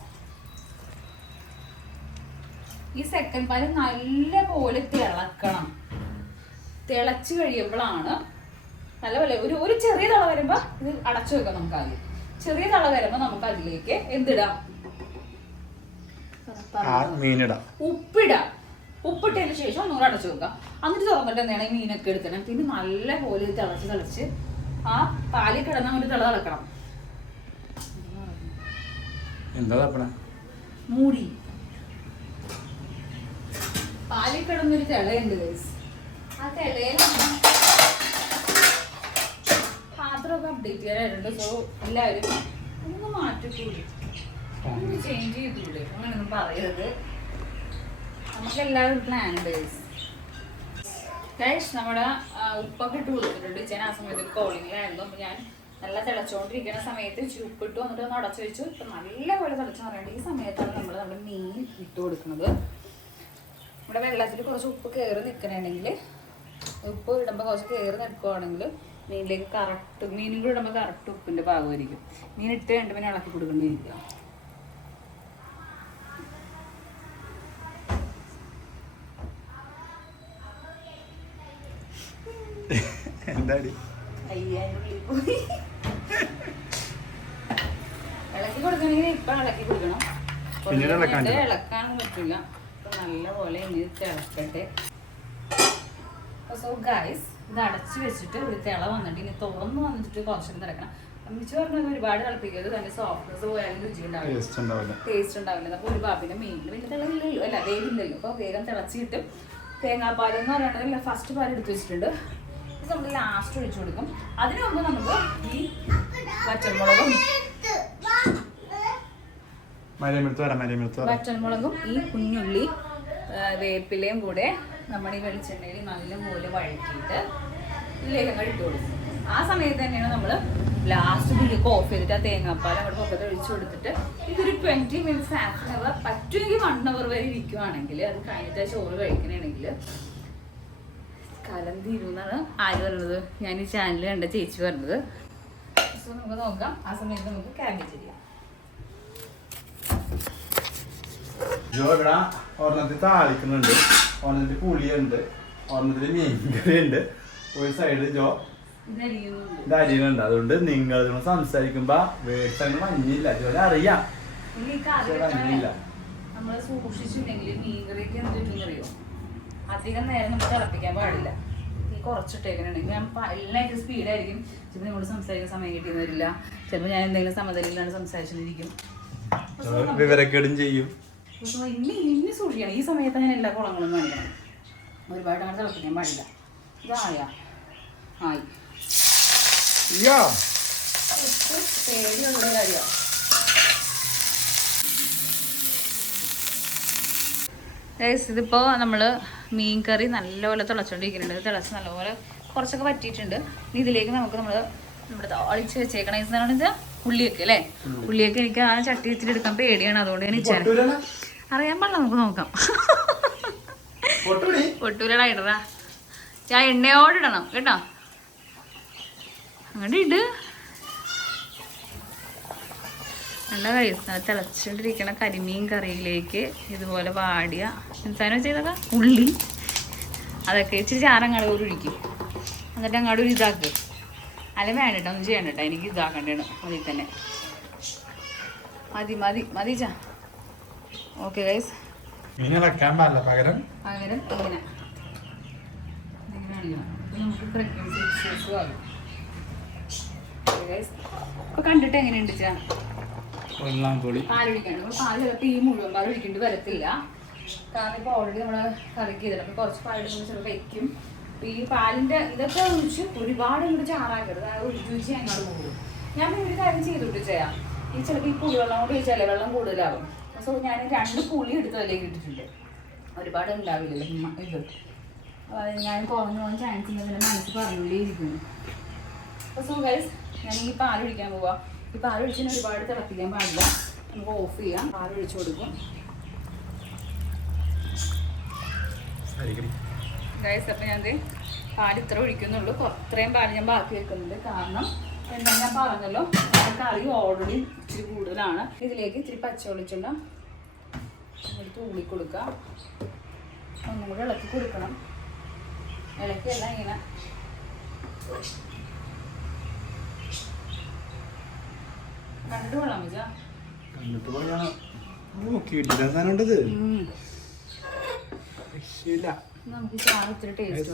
ഈ സെക്കൻഡ് പാല് നല്ല പോലെ തിളക്കണം. തിളച്ച് കഴിയുമ്പോഴാണ് നല്ലപോലെ ഒരു ചെറിയ തള വരുമ്പോ ഇത് അടച്ചു വെക്കാം. നമുക്ക് ആദ്യം ചെറിയ തള വരുമ്പോ നമുക്ക് അതിലേക്ക് എന്തിടാം? ഉപ്പിടാം. ഉപ്പിട്ടതിന് ശേഷം ഒന്നുകൂടെ അടച്ചു വെക്കാം. എന്നിട്ട് തുറന്നിട്ട് എന്താണ് ഈ മീനൊക്കെ എടുക്കണം. പിന്നെ നല്ല പോലെ തിളച്ച് ആ പാലിൽ കിടന്ന ഒരു തിള തിളക്കണം. മൂടി പാലിൽ കിടന്നൊരു തിളയുണ്ട് ഗൈസ്. ആ തിളയിലാണ് പാത്രമൊക്കെ അപ്ഡേറ്റ് ചെയ്യാനായിട്ടുണ്ട്. സോ എല്ലാവരും ഒന്ന് മാറ്റിക്കൂടി, ഒന്ന് ചേഞ്ച് ചെയ്തൂടെ, അങ്ങനെയൊന്നും പറയരുത്. നമുക്ക് എല്ലാവരും പ്ലാൻ ഉണ്ട് ഗൈസ്. നമ്മുടെ ഉപ്പൊക്കെ ഇട്ട് കൊടുത്തിട്ടുണ്ട്. ഞാൻ ആ സമയത്ത് കോളിങ്ങിലായിരുന്നു. അപ്പൊ ഞാൻ നല്ല തിളച്ചുകൊണ്ടിരിക്കുന്ന സമയത്ത് ഇച്ചിരി ഉപ്പിട്ടു, എന്നിട്ട് ഒന്ന് അടച്ചു വെച്ചു. ഇപ്പൊ നല്ലപോലെ തിളച്ചെന്ന് പറയുന്നത് ഈ സമയത്താണ് നമ്മൾ നമ്മുടെ മീൻ ഇട്ട് കൊടുക്കുന്നത്. ഇവിടെ വെള്ളത്തിൽ കുറച്ച് ഉപ്പ് കയറി നിൽക്കണമെങ്കിൽ, ഉപ്പ് ഇടുമ്പോൾ കുറച്ച് കയറി നിൽക്കുകയാണെങ്കിൽ മീനിലേക്ക് കറക്റ്റ് മീനും കൂടെ ഇടുമ്പോൾ കറക്റ്റ് ഉപ്പിൻ്റെ പാകമായിരിക്കും. മീൻ ഇട്ട് കഴിഞ്ഞിട്ട് പിന്നെ ഇളക്കി കൊടുക്കേണ്ടിയിരിക്കുക. ഇളക്കി കൊടുക്കണമെങ്കിൽ ഇപ്പം ഇളക്കി കൊടുക്കണം. ഇളക്കാനൊന്നും പറ്റില്ല. അപ്പം നല്ലപോലെ ഇനി തിളക്കട്ടെ. സോ ഗൈസ് ഇത് അടച്ചു വെച്ചിട്ട് ഒരു തിള വന്നിട്ട് ഇനി തുറന്ന് വന്നിട്ട് കുറച്ചും തിളക്കണം. അമ്മിച്ച് പറഞ്ഞത് ഒരുപാട് തിളപ്പിക്കരുത്, തന്നെ സോഫ്റ്റ്നെസ് പോയാലും രുചി ഉണ്ടാവില്ല, ടേസ്റ്റ് ഉണ്ടാവില്ല. അപ്പോൾ ഒരു പാപ്പിൻ്റെ മീനിൽ വലിയ തിളയില്ലല്ലോ, അല്ല വേവില്ലല്ലോ. അപ്പോൾ വേഗം തിളച്ച് കിട്ടും. തേങ്ങാപ്പാൽ എന്ന് പറയുന്നത് ഫസ്റ്റ് പാൽ എടുത്ത് വെച്ചിട്ടുണ്ട്. ഇത് നമ്മൾ ലാസ്റ്റ് ഒഴിച്ചു കൊടുക്കും. അതിനു മുമ്പ് നമുക്ക് ഈ വറ്റൽമുളകും ഈ കുഞ്ഞുള്ളി വേപ്പിലയും കൂടെ നമ്മുടെ ഈ വെളിച്ചെണ്ണയിൽ നല്ലപോലെ വഴറ്റിയിട്ട് ഇതിലേക്ക് ഇട്ട് കൊടുക്കും. ആ സമയത്ത് തന്നെയാണ് നമ്മൾ ലാസ്റ്റ് ഇതിലേക്ക് ഓഫ് ചെയ്തിട്ട് ആ തേങ്ങാപ്പാൽ അങ്ങോട്ട് പൊക്കത്ത് ഒഴിച്ചു കൊടുത്തിട്ട് ഇതൊരു 20 minutes, ഹാഫ് ആൻ അവർ, പറ്റുമെങ്കിൽ 1 hour വരെ ഇരിക്കുവാണെങ്കിൽ, അത് കഴിഞ്ഞിട്ട് ചോറ് കഴിക്കണമെങ്കിൽ കലം തീരുമെന്നാണ് ആര് പറഞ്ഞത്, ഞാൻ ഈ ചാനൽ കണ്ട ചേച്ചി പറഞ്ഞത്. സോ നമുക്ക് നോക്കാം. ആ സമയത്ത് നമുക്ക് കാബേജ് ചെയ്യാം. ഒരെണ്ണത്തിൽ താളിക്കുന്നുണ്ട്, ഒരെണ്ണത്തിൽ പുളിയുണ്ട്, ഒരെണ്ണത്തിൽ മീൻകറി ഉണ്ട്, ഒരു സൈഡ് ഇത് അരിയുന്നുണ്ട്. അതുകൊണ്ട് നിങ്ങൾ സംസാരിക്കുമ്പോ വേട്ടങ്ങൾ മഞ്ഞില്ല, ജോലി അറിയാം. നമ്മള് സൂക്ഷിച്ചിട്ടുണ്ടെങ്കിൽ മീൻകറിക്ക് എന്തിട്ടറിയോ, അധികം നേരം നമുക്ക് തിളപ്പിക്കാൻ പാടില്ല. ഈ കുറച്ചിട്ടേക്കണെങ്കിൽ ഞാൻ എല്ലായിട്ടും സ്പീഡായിരിക്കും. ചിലപ്പോൾ നമ്മൾ സംസാരിക്കാൻ സമയം കിട്ടിയെന്ന് വരില്ല. ചിലപ്പോൾ ഞാൻ എന്തെങ്കിലും സമതലയിലാണ് സംസാരിച്ചിരിക്കും, വിവരക്കേടും ചെയ്യും. ഇനി സൂക്ഷിക്കണം. ഈ സമയത്ത് ഞാൻ എല്ലാ കുളങ്ങളും കാണിക്കണം. ഒരുപാട് അങ്ങനെ തിളപ്പിക്കാൻ പാടില്ല. ഇതായ ആയി പേടിയുള്ള കാര്യമാണ്. ഇതിപ്പോ നമ്മള് മീൻ കറി നല്ലപോലെ തിളച്ചോണ്ടിരിക്കുന്നുണ്ട്. തിളച്ച് നല്ലപോലെ കുറച്ചൊക്കെ പറ്റിയിട്ടുണ്ട്. ഇതിലേക്ക് നമുക്ക് നമ്മുടെ താളിച്ച് വെച്ചേക്കണ വെച്ചാൽ ഉള്ളിയൊക്കെ അല്ലേ, ഉള്ളിയൊക്കെ എനിക്ക് ആ ചട്ടി വെച്ചിട്ട് എടുക്കാൻ പേടിയാണ്. അതുകൊണ്ട് ഞാൻ ഇച്ചാൽ അറിയാൻ പാടില്ല, നമുക്ക് നോക്കാം. പൊട്ടൂരടാ ഇടറാ, ഞാൻ എണ്ണയോടെ ഇടണം കേട്ടോ. അങ്ങോട്ട് ഇട്. നല്ല തിളച്ചോണ്ടിരിക്കണ കരിമീൻ കറിയിലേക്ക് ഇതുപോലെ വാടിയ എന്താണെന്ന് വെച്ചതൊക്കെ ഉള്ളി അതൊക്കെ ഇച്ചിരി ചാറങ്ങാട് ഒരു ഒഴിക്കും. എന്നിട്ട് അങ്ങോട്ട് ഒരു ഇതാക്ക്. അല്ല വേണ്ടിട്ടോ, ഒന്നും ചെയ്യണ്ട, എനിക്ക് ഇതാക്കണ്ടേണ്. മതി തന്നെ, മതി ചാ. ഓക്കെ ഗൈസ്, പകരം ഇങ്ങനെ നമുക്ക് ഫ്രഗ്നൻസി ഇഷ്യൂസും ആകും. ഇപ്പൊ കണ്ടിട്ട് എങ്ങനെയുണ്ട് ചാ? പാൽ ഒഴിക്കാണ്ട് പാൽ ചിലപ്പോൾ ഈ മുഴുവൻ പാൽ ഒഴിക്കേണ്ടി വരത്തില്ല. കാരണം ഇപ്പോൾ ഓൾറെഡി നമ്മൾ കറിക്ക് ചെയ്തിട്ട് അപ്പോൾ കുറച്ച് പാൽ ചിലപ്പോൾ വയ്ക്കും. അപ്പോൾ ഈ പാലിൻ്റെ ഇതൊക്കെ ഒഴിച്ച് ഒരുപാട് ഇങ്ങോട്ട് ചാറാക്കരുത്, രുചി അങ്ങോട്ട് പോകും. ഞാൻ ഒരു കാര്യം ചെയ്തിട്ട് ചെയ്യാം. ഈ ചിലപ്പോൾ ഈ പുളിവെള്ളം കൊണ്ട് ഒഴിച്ചാൽ വെള്ളം കൂടുതലാകും. സോ ഞാൻ 2 പുളി എടുത്ത് അതിലേക്ക് ഇട്ടിട്ടുണ്ട്. ഒരുപാട് ഉണ്ടാവില്ലല്ലോ ഇത്. ഞാൻ കുറഞ്ഞു പോകാൻ ചാൻസ് ഉണ്ടെന്ന് മനസ്സിൽ പറഞ്ഞുകൊണ്ടേയിരിക്കുന്നു. അപ്പോൾ സോ ഗൈസ്, ഞാൻ ഈ പാൽ ഒഴിക്കാൻ പോവാം. ഈ പാൽ ഒഴിച്ചിന് ഒരുപാട് തിളപ്പിക്കാൻ പാടില്ല. നമുക്ക് ഓഫ് ചെയ്യാം. പാൽ ഒഴിച്ചു കൊടുക്കും ഗൈസ്. അപ്പം ഞാൻ പാൽ ഇത്ര ഒഴിക്കുന്നുള്ളൂ. ഇത്രയും പാൽ ഞാൻ ബാക്കി വെക്കുന്നുണ്ട്. കാരണം എന്താ ഞാൻ പറഞ്ഞല്ലോ, കറി ഓൾറെഡി ഇച്ചിരി കൂടുതലാണ്. ഇതിലേക്ക് ഇച്ചിരി പച്ച വെളിച്ചെണ്ണ എടുത്ത് ഊളി കൊടുക്കാം. ഒന്നും കൂടെ ഇളക്കി കൊടുക്കണം. ഇളക്കിയല്ല ഇങ്ങനെ കണ്ടിട്ട് കൊള്ളാൻ വെച്ചാ നമുക്ക് ചാറ് ഇത്തിരി ടേസ്റ്റ്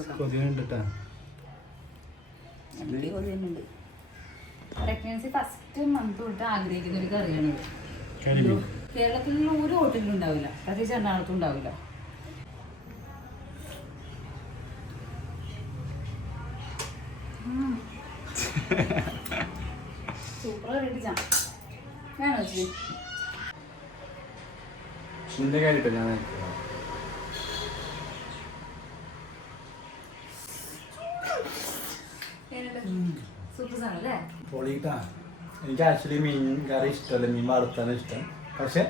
പ്രഗ്നൻസി ഫസ്റ്റ് മന്ത് തൊട്ട് ആഗ്രഹിക്കുന്ന ഒരു കറിയാണിത്. കേരളത്തിലുള്ള ഒരു ഹോട്ടലിലും ഉണ്ടാവില്ല, പ്രത്യേകിച്ച് എറണാകുളത്തും ഉണ്ടാവില്ല. സൂപ്പർ കറിയിട്ടാ ഞാൻ വെച്ചു. സൂപ്പർ സാധനല്ലേ? എനിക്ക് ആക്ച്വലി മീൻ കറി ഇഷ്ടമല്ല, മീൻ വറുത്താണ് ഇഷ്ടം. പക്ഷെ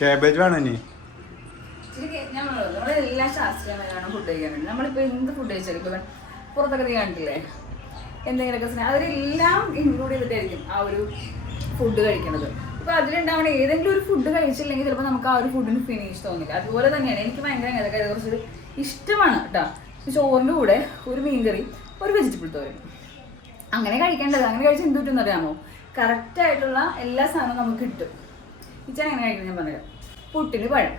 കാബേജ് വേണോ ഇനി? നമ്മളെല്ലാം ശാസ്ത്രീയമായാണ് ഫുഡ് കഴിക്കാൻ വേണ്ടി. നമ്മളിപ്പോ എന്ത് ഫുഡ് കഴിച്ചാലും ഇപ്പൊ പുറത്തൊക്കെ നീ കണ്ടില്ലേ എന്തെങ്കിലുമൊക്കെ അവരെല്ലാം ഇൻക്ലൂഡ് ചെയ്തിട്ടായിരിക്കും ആ ഒരു ഫുഡ് കഴിക്കണത്. ഇപ്പൊ അതിലുണ്ടാവണ ഏതെങ്കിലും ഒരു ഫുഡ് കഴിച്ചില്ലെങ്കിൽ ചിലപ്പോൾ നമുക്ക് ആ ഒരു ഫുഡിന് ഫിനിഷ് തോന്നില്ല. അതുപോലെ തന്നെയാണ് എനിക്ക് ഭയങ്കര അതൊക്കെ കുറച്ച് ഇഷ്ടമാണ് കേട്ടോ. ചോറിൻ്റെ കൂടെ ഒരു മീൻകറി, ഒരു വെജിറ്റബിൾ തോരൻ, അങ്ങനെ കഴിക്കേണ്ടത്. അങ്ങനെ കഴിച്ച് എന്ത് കിട്ടുമെന്ന് അറിയാമോ? കറക്റ്റായിട്ടുള്ള എല്ലാ സാധനവും നമുക്ക് കിട്ടും. ഇച്ചാൻ അങ്ങനെ കഴിക്കണം ഞാൻ പറയാം. പുട്ടിന് പഴം,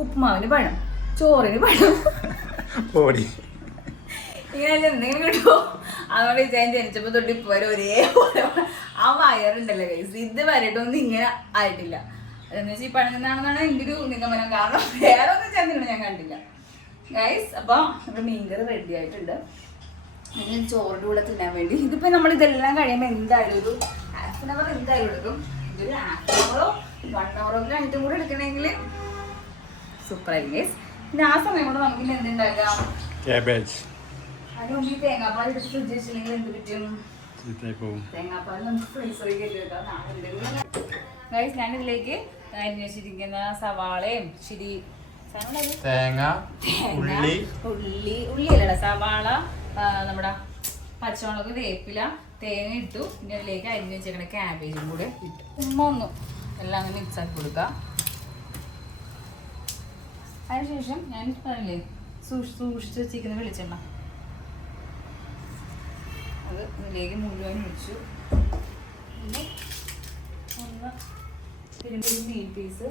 ഉപ്പുമാവിന് പഴം, ചോറിന് പഴം, ഇങ്ങനെ എന്തെങ്കിലും കിട്ടുമോ? അതുകൊണ്ട് ഇച്ചാൻ ജനിച്ചപ്പോൾ തൊട്ട് ഇപ്പോൾ വരെ ഒരേപോലെ ആ വയറുണ്ടല്ലോ ഗൈസ്, ഇത് വരട്ടൊന്നും ഇങ്ങനെ ആയിട്ടില്ല. അതെന്ന് വെച്ചാൽ ഈ പഴം നിന്നാണെന്നാണ് എൻ്റെ ഒരു നിഗമനം. കാരണം വേറെ ഒന്നും ചെന്നിട്ട് ഞാൻ കണ്ടില്ല ഗൈസ്. അപ്പോൾ നമ്മുടെ മീൻകറി റെഡി ആയിട്ടുണ്ട്. ഇനി ചോറിൻ്റെ കൂടെ തിന്നാൻ വേണ്ടി ഇതിപ്പോൾ നമ്മൾ ഇതെല്ലാം കഴിയുമ്പോൾ എന്തായാലും ഒരു ഹാഫ് ആൻ അവർ എന്തായാലും എടുക്കും. ഇതൊരു ഹാഫ് ആൻ അവറോ 1 hour കഴിഞ്ഞിട്ടും കൂടെ എടുക്കണമെങ്കിൽ സൂപ്പറായിരിക്കും ഗൈസ്. പിന്നെ ആ സമയം കൊണ്ട് നമുക്ക് എന്തുണ്ടാക്കാം? കാബേജ്. അതിന് മുമ്പ് ഈ തേങ്ങാപ്പാൽ എടുത്ത് ഫ്രിഡ്ജ് വെച്ചില്ലെങ്കിൽ എന്ത് പറ്റും? തേങ്ങാപ്പാൽ നമുക്ക് ഫ്രീസറിൽ കയറ്റി വെക്കാം. ഗൈസ് ഞാനിതിലേക്ക് അരിഞ്ഞു വെച്ചിരിക്കുന്ന സവാളയും ശരി തേങ്ങ, ഉള്ളിയല്ല സവാള, നമ്മുടെ പച്ചമുളക്, വേപ്പില, തേങ്ങ ഇട്ടു. പിന്നെ അതിലേക്ക് അരിഞ്ഞു വെച്ചേക്കണ ക്യാബേജും കൂടെ ഇട്ടു. ഒന്ന് എല്ലാം ഒന്ന് മിക്സ് ആക്കി കൊടുക്കുക. അതിനുശേഷം ഞാൻ പറഞ്ഞില്ലേ സൂക്ഷിച്ച് വെച്ചിരിക്കുന്ന വെളിച്ചെണ്ണ അത് ഇതിലേക്ക് മുഴുവൻ ഒഴിച്ചു. പിന്നെ ഒന്ന് തിരുമ്പി മീൻ പീസ്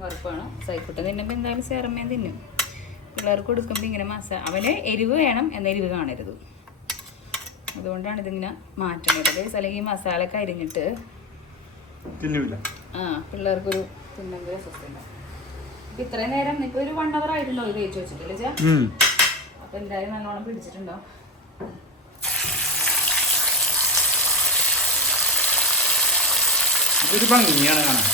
വറുപ്പാണ്. സൈക്കിട്ട് തിന്നുമ്പോൾ എന്തായാലും ചേർമ്മേൻ തിന്നും. പിള്ളേർക്ക് കൊടുക്കുമ്പോൾ ഇങ്ങനെ അവന് എരിവ് വേണം, എന്നാൽ എരിവ് കാണരുത്. അതുകൊണ്ടാണ് ഇതിങ്ങനെ മാറ്റണത്. അല്ലെങ്കിൽ ഈ മസാലയൊക്കെ അരിഞ്ഞിട്ട് പിള്ളേർക്കൊരു തിന്നുമ്പോൾ സ്വസ്ഥ. ഇപ്പം ഇത്രയും നേരം ഇപ്പൊ ഒരു 1 hour ആയിട്ടുണ്ടോ ഇത് തേച്ച് വെച്ചിട്ടില്ല ചാ? അപ്പൊ എന്തായാലും നല്ലോണം പിടിച്ചിട്ടുണ്ടോ? ഇതൊരു ഭംഗിയാണ് കാണാൻ.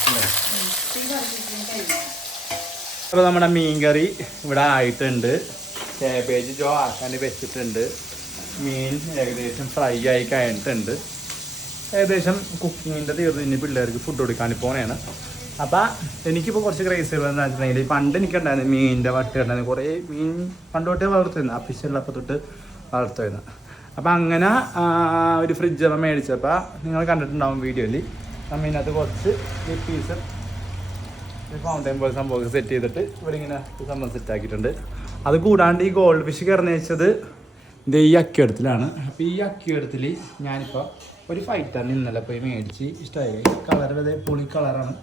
അപ്പോൾ നമ്മുടെ മീൻകറി ഇവിടെ ആയിട്ടുണ്ട്. കാബേജ് ജോ ആക്കാൻ വെച്ചിട്ടുണ്ട്. മീൻ ഏകദേശം ഫ്രൈ ആയി കഴിഞ്ഞിട്ടുണ്ട്. ഏകദേശം കുക്കിങ്ങിൻ്റെ തീർന്ന് പിള്ളേർക്ക് ഫുഡ് കൊടുക്കാൻ പോണേണ്. അപ്പം എനിക്കിപ്പോൾ കുറച്ച് ക്രൈസുകൾ എന്താ വെച്ചിട്ടുണ്ടെങ്കിൽ പണ്ട് എനിക്കുണ്ടായിരുന്നു മീനിൻ്റെ വട്ട് ഉണ്ടായിരുന്നു. കുറേ മീൻ പണ്ട് തൊട്ടേ വളർത്തുന്നു. അഫീഷ്യലപ്പം തൊട്ട് വളർത്തുന്നു. അപ്പം അങ്ങനെ ഒരു ഫ്രിഡ്ജ് അപ്പം മേടിച്ചപ്പോൾ നിങ്ങൾ കണ്ടിട്ടുണ്ടാവും വീഡിയോയിൽ. നമ്മൾ ഇതിനകത്ത് കുറച്ച് പീസ് ഫൗണ്ടൈൻ പോലെ സംഭവം സെറ്റ് ചെയ്തിട്ട് ഇവിടെ ഇങ്ങനെ സംഭവം സെറ്റാക്കിയിട്ടുണ്ട്. അത് കൂടാണ്ട് ഈ ഗോൾഡ് ഫിഷ് കയറുന്ന വെച്ചത് ഇത് ഈ അക്കിയെടുത്തിലാണ്. അപ്പോൾ ഈ അക്കിയെടുത്തിൽ ഞാനിപ്പോൾ ഒരു ഫൈറ്ററിന് ഇന്നലെ പോയി മേടിച്ച് ഇഷ്ടമായി. കളർ അതേ പൊളി കളറാണ്.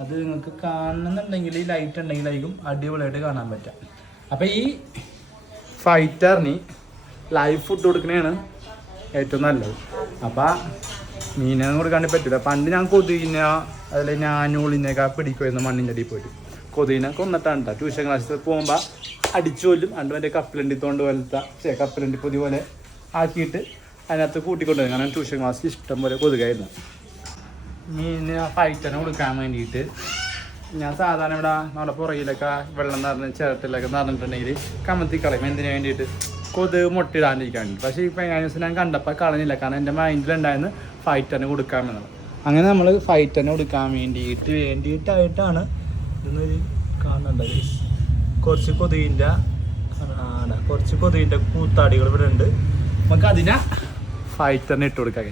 അത് നിങ്ങൾക്ക് കാണുന്നുണ്ടെങ്കിൽ ഈ ലൈറ്റ് ഉണ്ടെങ്കിലായിരിക്കും അടിപൊളിയായിട്ട് കാണാൻ പറ്റുക. അപ്പോൾ ഈ ഫൈറ്ററിന് ലൈവ് ഫുഡ് കൊടുക്കുന്നതാണ് ഏറ്റവും നല്ലത്. അപ്പോൾ മീനൊന്നും കൊടുക്കാണ്ട് പറ്റില്ല. പണ്ട് ഞാൻ കൊതുകിനെ അതിൽ ഞാനൂളിനൊക്കെ പിടിക്കുമായിരുന്നു മണ്ണിൻ്റെ അടിയിൽ പോയിട്ട്. കൊതുകിനെ കൊന്നിട്ടാണ് കേട്ടോ. ട്യൂഷൻ ക്ലാസ്സിൽ പോകുമ്പോൾ അടിച്ചു കൊല്ലും. അണ്ട് മറ്റേ കപ്പലണ്ടി തോണ്ട് പോലത്തെ കപ്പലണ്ടി പൊതി പോലെ ആക്കിയിട്ട് അതിനകത്ത് കൂട്ടിക്കൊണ്ടുവരും. കാരണം ട്യൂഷൻ ക്ലാസ്സിൽ ഇഷ്ടം പോലെ കൊതുകായിരുന്നു. മീനിന് ഫൈറ്ററിന് കൊടുക്കാൻ വേണ്ടിയിട്ട് ഞാൻ സാധാരണ ഇവിടെ നമ്മുടെ പുറകിലൊക്കെ വെള്ളം നിറഞ്ഞ് ചിരട്ടിലൊക്കെ നിറഞ്ഞിട്ടുണ്ടെങ്കിൽ കമത്തി കളയും. എന്തിനു വേണ്ടിയിട്ട്? കൊതുക് മുട്ടയിടാണ്ടിരിക്കാൻ വേണ്ടി. പക്ഷേ ഇപ്പോൾ കഴിഞ്ഞ ദിവസം ഞാൻ കണ്ടപ്പോൾ കളഞ്ഞില്ല. കാരണം എൻ്റെ മൈൻഡിലുണ്ടായിരുന്നു ഫൈറ്ററിന് കൊടുക്കാമെന്നുള്ളത്. അങ്ങനെ നമ്മൾ ഫൈറ്ററിന് കൊടുക്കാൻ വേണ്ടിയിട്ടായിട്ടാണ് ഇതൊന്നൊരു കാണുന്നുണ്ട്. കുറച്ച് കൊതുകിൻ്റെ കൂത്താടികൾ ഇവിടെ ഉണ്ട്. നമുക്ക് അതിനെ ഫൈറ്ററിന് ഇട്ട് കൊടുക്കാം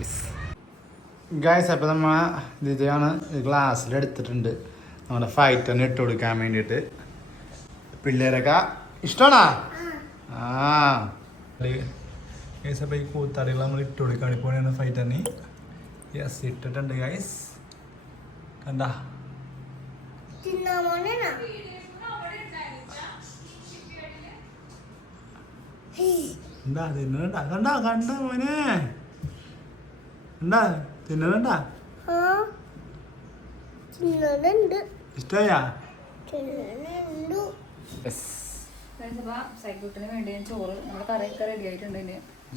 ഗൈസ്. അപ്പോൾ നമ്മൾ ഇതാണ് ഗ്ലാസ്സിലെടുത്തിട്ടുണ്ട് നമ്മുടെ ഫൈറ്ററിന് ഇട്ട് കൊടുക്കാൻ വേണ്ടിയിട്ട്. പിള്ളേരൊക്കെ ഇഷ്ടമാണോ? ഗൈസ് അപ്പോൾ ഈ കൂത്താടികൾ നമ്മൾ ഇട്ട് കൊടുക്കാൻ ഇപ്പോൾ ഫൈറ്ററിന് യെസ് ഇട്ടിട്ടുണ്ട് ഗൈസ്. കണ്ട എന്താ തിന്നണ്ട? കണ്ട കണ്ട മോനെ എന്താ തിന്നണ്ട? ഇഷ്ടമായാ?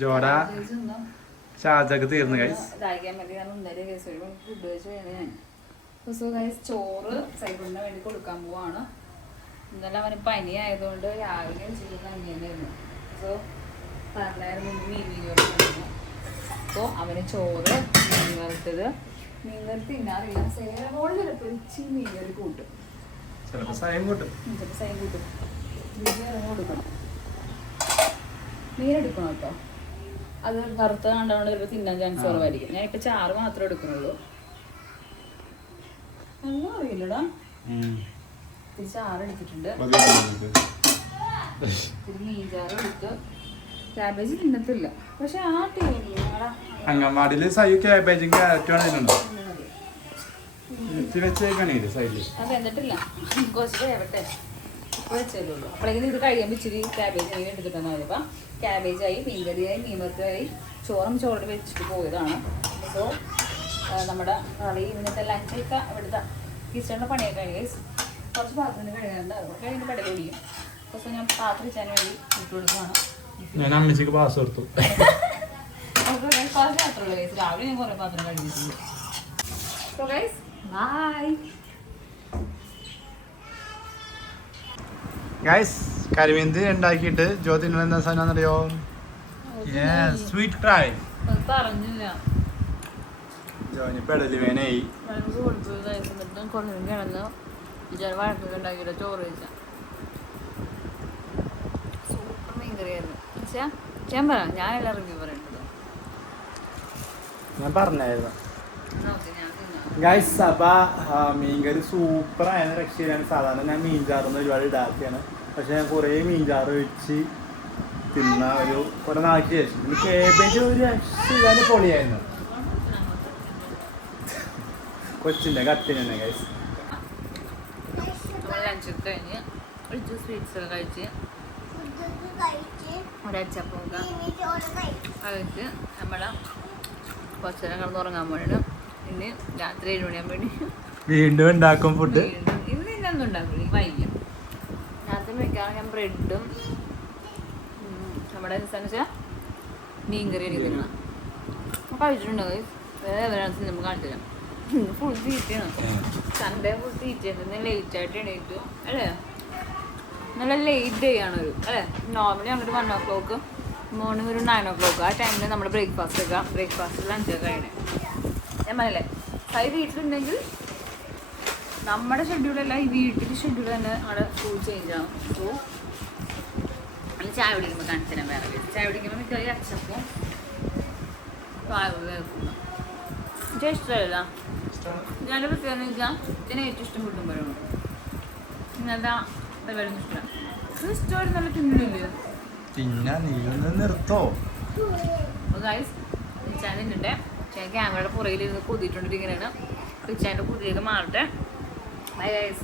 ജോഡ ഷാജക്ക് തീർന്നു ഗൈസ്. ചോറ് സൈക്കിളിന് വേണ്ടി കൊടുക്കാൻ പോവാണ്. ഇന്നലെ അവന് പനി ആയതുകൊണ്ട് രാവിലെ ചെയ്യുന്ന അങ്ങനെയായിരുന്നു. സോ പറഞ്ഞായിരുന്നു വീഡിയോ. അപ്പോൾ അവന് ചോറ്, മീൻ വറുത്തത്, മീൻകറി തിന്നാറില്ല. സേരമോള് ചിലപ്പോൾ ഇച്ചിരി മീൻകറി കൂട്ടും, ചിലപ്പോൾ സയം കൂട്ടും. ചിലപ്പോൾ സൈൻ കൂട്ടും. ബിരിയാണി കൊടുക്കണം, മീനെടുക്കണം കേട്ടോ. അത് വറുത്ത കണ്ടോണ്ട് ചിലപ്പോൾ തിന്നാൻ ചാൻസ് കുറവായിരിക്കും. ഞാനിപ്പോൾ ചാറ് മാത്രമേ എടുക്കുന്നുള്ളൂ. നല്ല അറിയില്ലടാ. ഇത്തിരി ചാറ് എടുത്തിട്ടുണ്ട്, ഇത്തിരി മീൻചാറ് എടുത്ത്. ക്യാബേജ് തിന്നത്തില്ല, പക്ഷെ ആ അങ്കമാടിയില് സൈ ക്യാബേജും ക്യാരറ്റും ആണ് തിന്നുണ്ടോ? വെച്ചേക്കാണേ സൈഡില്. അത് എന്നിട്ടില്ല, കുറച്ച് വേവട്ടെ. വെച്ചല്ലേ ഉള്ളൂ. അപ്പോഴേക്കും ഇത് കഴിയുമ്പോൾ ഇച്ചിരി ക്യാബേജ് അങ്ങനെ എടുത്തിട്ടാണ് മതി. അപ്പം ക്യാബേജായി, മീൻകറിയായി, മീൻവറുത്തതായി, ചോറ് വെച്ചിട്ട് പോയതാണ്. സോ നമ്മുടെ കറി ഇന്നത്തെ ലഞ്ചൊക്കെ ഇവിടുത്തെ കിച്ചണിൻ്റെ പണിയൊക്കെ കഴിഞ്ഞ് കുറച്ച് പാത്രത്തിന് കഴുകാറുണ്ട്. അതൊക്കെ കഴിഞ്ഞ് പടൽ ഒടിയും. പക്ഷേ ഞാൻ പാത്രം വെച്ചാൻ വേണ്ടി ഇട്ട് കൊടുക്കുകയാണ്. ഞാൻ അമ്മച്ചിക്ക് പാസ് കൊടുത്തു. പാത്രം മാത്രമല്ല ഗൈസ്, രാവിലെ ഞാൻ കുറേ പാത്രം കഴുകിയിട്ടുണ്ട്. So guys bye. ഗൈസ് കരിമീന്തി ഉണ്ടാക്കിയിട്ട് ജ്യോതിന് എന്താ സാധനം അറിയോ? Sweet fry. അത് പറഞ്ഞില്ല. ജോനി പെടലി വേനായി. കുറേ കിടന്ന് വഴക്കൊക്കെ ഉണ്ടാക്കിയിട്ട് ചോറ് കഴിച്ച സൂപ്പർ മീൻകറിയായിരുന്നു. ഞാൻ പറയാം, ഞാനെല്ലാം റിവ്യൂ പറയേണ്ടത്. ഞാൻ പറഞ്ഞായിരുന്നു ഗൈസ്. അപ്പൊ മീൻകറി സൂപ്പറായിരുന്നു, രക്ഷയിലാണ്. സാധാരണ ഞാൻ മീൻചാറൊന്നും ഒരുപാട് ഇടാക്കിയാണ്, പക്ഷെ ഞാൻ കുറേ മീൻചാറ് വെച്ച് തിന്ന കുറെ നാൾക്ക് ശേഷം കേബേജ് ഒരു രക്ഷയില്ലാതെ പൊളിയായിരുന്നു. കൊച്ചിൻ്റെ കട്ടിന് തന്നെ ഗൈസ്. ലഞ്ചൊക്കെ കഴിഞ്ഞ് കുറച്ച് സ്വീറ്റ്സൊക്കെ കഴിച്ച് ഒരച്ചപ്പൊക്കെ കഴിച്ച് നമ്മളെ കുറച്ച് നേരം കിടന്നുറങ്ങാൻ വേണ്ടിയിട്ട് ഇന്ന് രാത്രി 7 മണിയാകുമ്പോൾ വീണ്ടും ഉണ്ടാക്കും ഫുഡ്. ഇന്ന് ഇന്നൊന്നും ഉണ്ടാക്കില്ല, വൈകും. രാത്രി വയ്ക്കാറ് ഞാൻ ബ്രെഡും നമ്മുടെ വെച്ചാൽ മീൻകറി എനിക്ക് തിന്നണം. കഴിച്ചിട്ടുണ്ടോ? വേറെ നമുക്ക് കാണിച്ചു തരാം. ഫുൾ തീറ്റയാണ്. സൺഡേ ഫുൾ തീറ്റയാണ്. ലേറ്റ് ആയിട്ട് എണീറ്റു അല്ലേ? നല്ല ലേറ്റ് ഡേ ആണ് അല്ലേ? നോർമലി അങ്ങോട്ട് 1 o'clock, മോർണിംഗ് ഒരു 9 o'clock. ആ ടൈമിൽ നമ്മൾ ബ്രേക്ക്ഫാസ്റ്റ് ലഞ്ചൊക്കെ കഴിയണേ. ഞാൻ പറഞ്ഞില്ലേ, കൈ വീട്ടിലുണ്ടെങ്കിൽ നമ്മുടെ ഷെഡ്യൂളല്ല, ഈ വീട്ടിൽ ഷെഡ്യൂൾ തന്നെ അവിടെ ഫുൾ ചേഞ്ച് ആവും. സോ അല്ലെങ്കിൽ ചായ പിടിക്കുമ്പോൾ കാണിച്ചു തരാൻ. വേറെ ചായ പിടിക്കുമ്പോൾ മിക്കവാറും അച്ചപ്പം കേൾക്കുന്നു. എനിക്ക് ഇഷ്ടമല്ല. ഞാൻ പ്രത്യേകം വെച്ചാൽ ഇതിനെ ഏറ്റവും ഇഷ്ടം കിട്ടുമ്പോഴാണ്. ഇന്നത്തെ പരിപാടി ഇഷ്ടമാണ്. ഇഷ്ടമായിട്ട് നല്ല തിന്നില്ലേ? പിന്നെ നീ ഒന്ന് നിർത്തോ ഗൈസ്. റിച്ചാൻ്റെ ക്യാമറയുടെ പുറകിലിരുന്ന് കൊതിയിട്ടുണ്ടിരിക്കുന്നതാണ്. റിച്ചാൻ്റെ പുതിയൊക്കെ മാറട്ടെ. Bye guys.